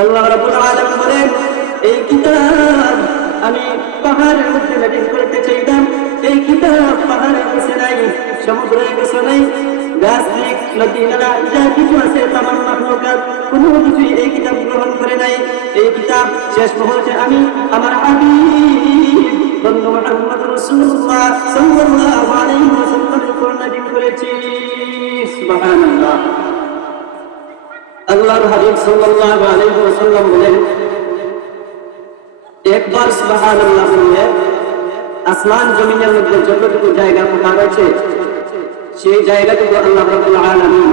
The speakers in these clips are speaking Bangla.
আল্লাহ রাব্বুল আলামিন বলেন, এই কিতাব আমি পাহাড়ের মধ্যে নাযিল করতে চাইতাম। এই কিতাব পাহাড়ের কাছে নাই, সমুদ্রের কাছে নাই, গাছ নদী নালা যা কিছু আছে তামাম মাখলুকাত কোনো কিছুই এই কিতাব গ্রহণ করে নাই। এই কিতাব শেষ মুহূর্তে আমি আমার হাবিব বন্ধু মুহাম্মদ রাসূলুল্লাহ সাল্লাল্লাহু আলাইহি ওয়াসাল্লামের উপর নাযিল করেছি। সুবহানাল্লাহ। আল্লাহর হাবিব সাল্লাল্লাহু আলাইহি ওয়াসাল্লাম বলেন, একবার সুবহানাল্লাহ বললে আসমান জমিনের মধ্যে যতটুকু জায়গা ফাঁকা রয়েছে সেই জায়গাটুকু আল্লাহ রাব্বুল আলামিন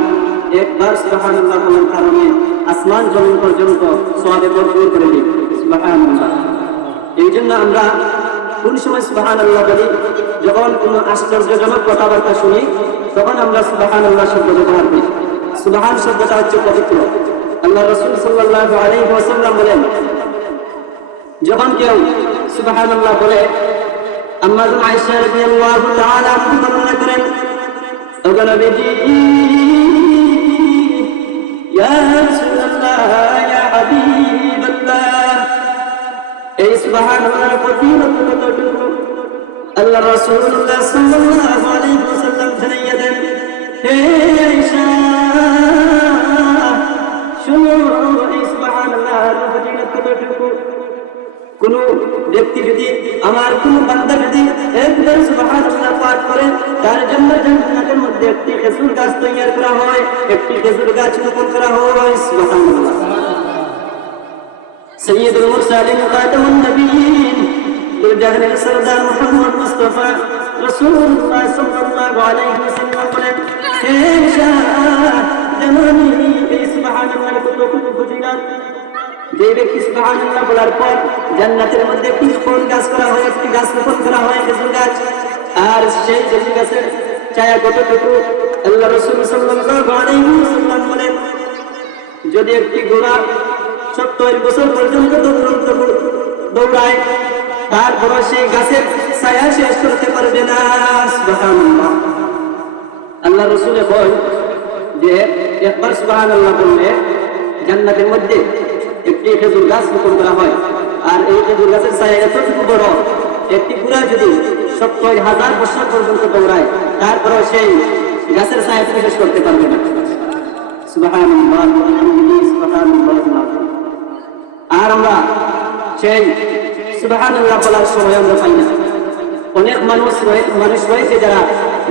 একবার সুবহানাল্লাহ বলার কারণে আসমান জমিন পর্যন্ত সওয়াবে ভরপুর করে দিন। সুবহানাল্লাহ। এই জন্য আমরা কোন সময় সুবহানাল্লাহ বলি? যখন কোনো আশ্চর্যজনক কথাবার্তা শুনি তখন আমরা সুবহানাল্লাহ শব্দ ব্যবহার করি। সুবহান শব্দটা হচ্ছে পবিত্র। আল্লাহ রাসূল সাল্লাল্লাহু আলাইহি ওয়াসাল্লাম বলেন, যখন কেউ সুবহানাল্লাহ বলে, আম্মা আয়েশা রাদিয়াল্লাহু তাআলা বর্ণনা করেন, ও নবীজি, ইয়া রাসূলুল্লাহ, ইয়া হাবিবাল্লাহ, এই সুবহানাল্লাহর ফজিলত কতটুকু আল্লাহ রাসূলুল্লাহ সাল্লাল্লাহু আলাইহি ওয়াসাল্লাম জানিয়ে দেন। হে আয়েশা, শুনো এই সুবহানাল্লাহর ফজিলত কতটুকু। কোন ব্যক্তি যদি, আমার কোন বান্দা যদি একবার সুবহানাল্লাহ পাঠ করে, তার জন্য জান্নাতের মধ্যে একটি খেজুর গাছ তৈরি করা হয়, একটি খেজুর গাছ রোপণ করা হয়। সুবহানাল্লাহ। সাইয়্যিদুল মুরসালিন খাতামুন নবিয়্যিন দুজাহানের সরদার মুহাম্মদ মুস্তাফা রাসূলুল্লাহ সাল্লাল্লাহু আলাইহি ওয়াসাল্লাম বলেন, হে আয়েশা, জানি এই সুবহানাল্লাহর কতটুকু ফজিলত। যে ব্যক্তি সুবহানাল্লাহ বলার পর জান্নাতের মধ্যে একটি রোপণ গাছ করা হয়, একটি গাছ রোপণ করা হয়, খেজুর গাছ, আর সেই খেজুর গাছের ছায়া কতটুকু আল্লাহ রাসূল সাল্লাল্লাহু আলাইহি ওয়াসাল্লাম বলেন, যদি একটি ঘোড়া 70 বছর পর্যন্ত দৌড়ায় তারপর সেই গাছের ছায়া শেষ করতে পারবে না। সুবহানাল্লাহ। আল্লাহ রাসূল বলেন যে একবার সুবহানাল্লাহ বললে জান্নাতের মধ্যে একটি খেজুর গাছ রোপণ করা হয়, আর এই খেজুর গাছের ছায়া এতটুকু বড়, একটি ঘোড়া যদি 70,000 বছর পর্যন্ত দৌড়ায় তারপর সেই গাছের ছায়া শেষ করতে পারবে না। সুবহানাল্লাহ, সুবহানাল্লাহ। আর আমরা সেই সুবহানাল্লাহ বলার সময় আমরা পাই না। অনেক মানুষ রয়েছে যারা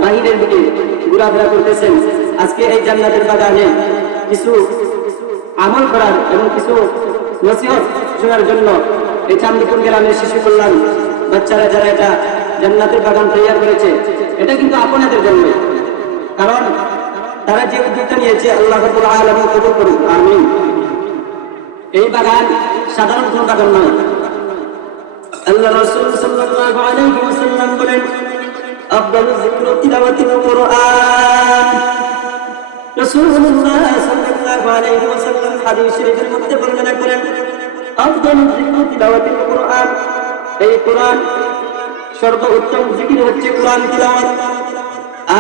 বাহিরের দিকে ঘোরাফেরা করতেছেন। আজকে এই জান্নাতের বাগানে কিছু আমল করার এবং কিছু নসিহত শোনার জন্য এই চাঁদপুর গ্রামের শিশু কল্যাণ বাচ্চারা যারা এটা জান্নাতের বাগান তৈরি করেছে, এটা কিন্তু আপনাদের জন্য। কারণ তারা যে উদ্যোগটা নিয়েছে আল্লাহ রাব্বুল আলামিন কবুল করুন, আমিন। এই বাগান সাধারণ কোনো বাগান নয়। আল্লাহ রাসূল সাল্লাল্লাহু আলাইহি ওয়াসাল্লাম বলেন, আফদালু যিকরি তিলাওয়াতিল কুরআন। রাসূলুল্লাহ সাল্লাল্লাহু আলাইহি ওয়াসাল্লাম হাদিস শরীফের মধ্যে বর্ণনা করেন, আফদালু যিকরি তিলাওয়াতিল কুরআন। এই কোরআন সর্বোত্তম জিকির হচ্ছে কোরআন তিলাওয়াত।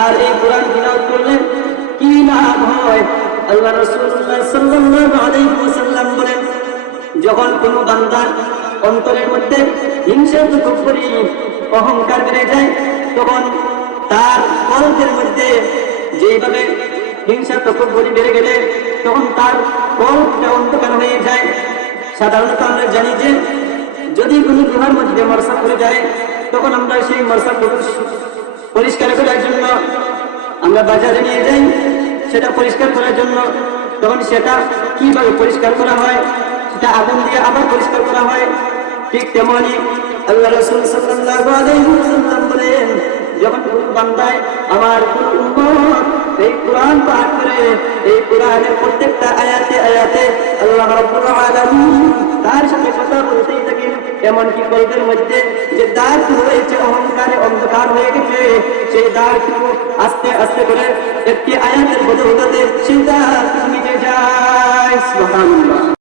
আর এই কোরআন তিলাওয়াত করলে কি লাভ হয়? আল্লাহ রাসূলুল্লাহ সাল্লাল্লাহু আলাইহি ওয়াসাল্লাম বলেন, যখন কোনো বান্দার অন্তরের মধ্যে হিংসা, তাকাব্বুরি, অহংকার বেড়ে যায়, তখন তার কলবের মধ্যে যেভাবে হিংসা, তাকাব্বুরি বেড়ে গেলে তখন তার কলবটা অন্ধকার হয়ে যায়। সাধারণত আমরা জানি যে যদি কোনো গুহার মধ্যে মরসা পড়ে যায়, তখন আমরা সেই মরসা পরিষ্কার করার জন্য আমরা বাজারে নিয়ে যাই সেটা পরিষ্কার করার জন্য। তখন সেটা কিভাবে পরিষ্কার করা হয়? সেটা আগুন দিয়ে আবার পরিষ্কার করা হয়। ঠিক তেমনি আল্লাহ রাসূল সাল্লাল্লাহু আলাইহি ওয়াসাল্লাম বলেন, যখন কোন বান্দায় আমার কোন উম্মত এই কোরআন পাঠ করে, এই কোরআনের প্রত্যেকটা আয়াতে আয়াতে আল্লাহ রাব্বুল আলামিন তার সাথে কথা বলতেই থাকেন। এমনকি কলবের মধ্যে যে দাগ রয়েছে, অহংকারে অন্ধকার হয়ে গেছে, সেই দাগটুকু আস্তে আস্তে করে একটি আয়াতের বদৌলতে সেই দাগ মিটে যায়। সুবহানাল্লাহ।